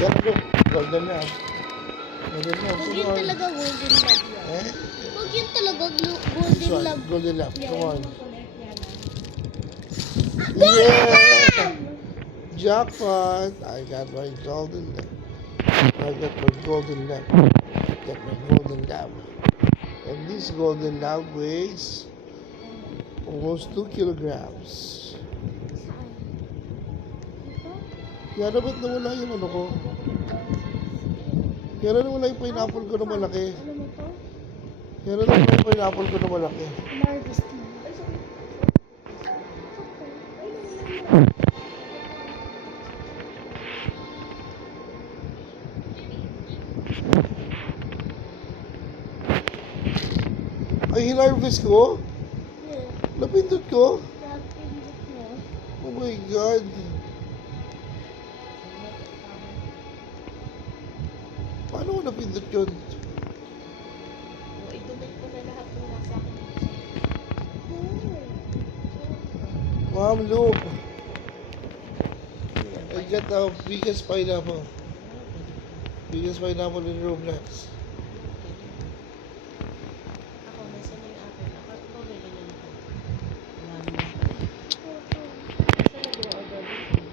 Yan, look. Golden lab. Golden lab. Huwag Come yun on. talaga golden lab yan. Eh? Huwag yun talaga This golden one. lab. Golden lab. Yeah. Come on. Golden Yeah! lab! Jackpot! I got my golden lab. I got my golden lab. Got my golden lab. And this golden lab weighs almost 2 kilograms. Yana, ba't nawala yung ano ko? Yana, nawala yung pineapple ko na malaki. Ano mo to? Yana, nawala yung pineapple ko na malaki. Marvis tea. Ay, hinarvest ko? Yeah. Napindot ko? Napindot mo. Oh my God. Paano ko napindot yun? I-donate ko na lahat ng nasa akin. Ma'am, look. I got the biggest pineapple. Biggest pineapple in Roblox. Ako, nasa na yung akin. Ako, tuloy na yun ito. Wala naman. Saan na order dito?